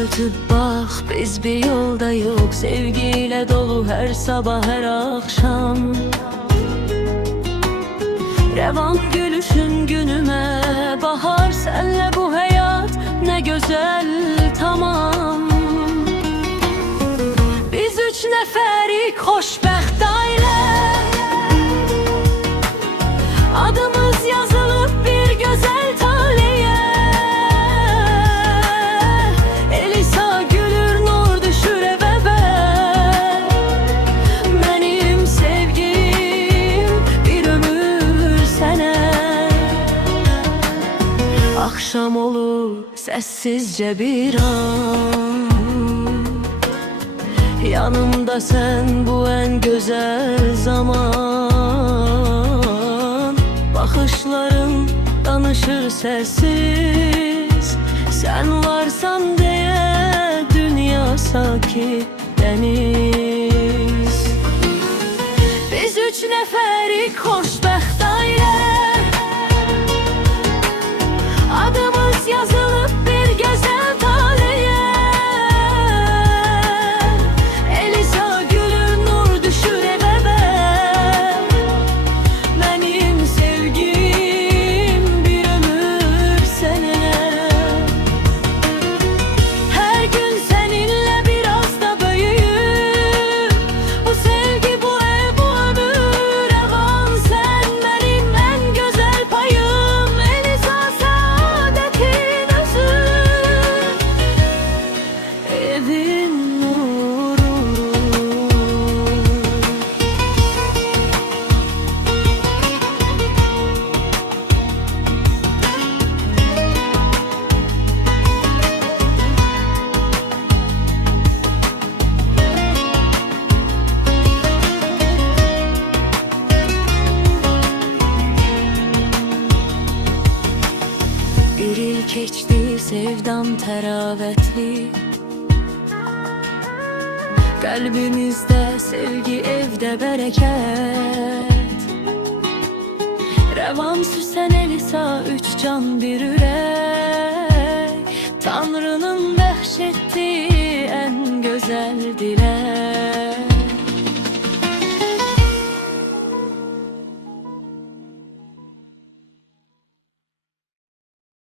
götür bak, biz bir yolda yok. Sevgiyle dolu her sabah her akşam. Revan gülüşün günüme bahar, senle bu hayat ne güzel tamam. Biz üç neferik hoşbəxt ailə, adımız yazılıp bir güzel taliye. Elisa gülür, nur düşür eve ben. Benim sevgim bir ömür sene. Akşam olur sessizce bir an, yanımda sen bu en güzel zaman. Bakışların danışır sessiz, sen varsan diye dünya sakit deniz. Biz üç neferik hoşbəxt ailə, adımız yazılıp bir güzel taliye. Elisa gülür, nur düşür eve ben. Benim sevgim bir ömür seninle. Her gün seninle biraz da büyüyüp, bu sevgi, bu ev, bu ömür revan. Sen benim en güzel payım, Elisa saadetin özü, evin nuru. Bir il keçdi sevdam təravətli, kalbimizde sevgi, evde bereket. Revan süsen Elisa, üç can bir yürek. Tanrı'nın behşettiği en güzel dil.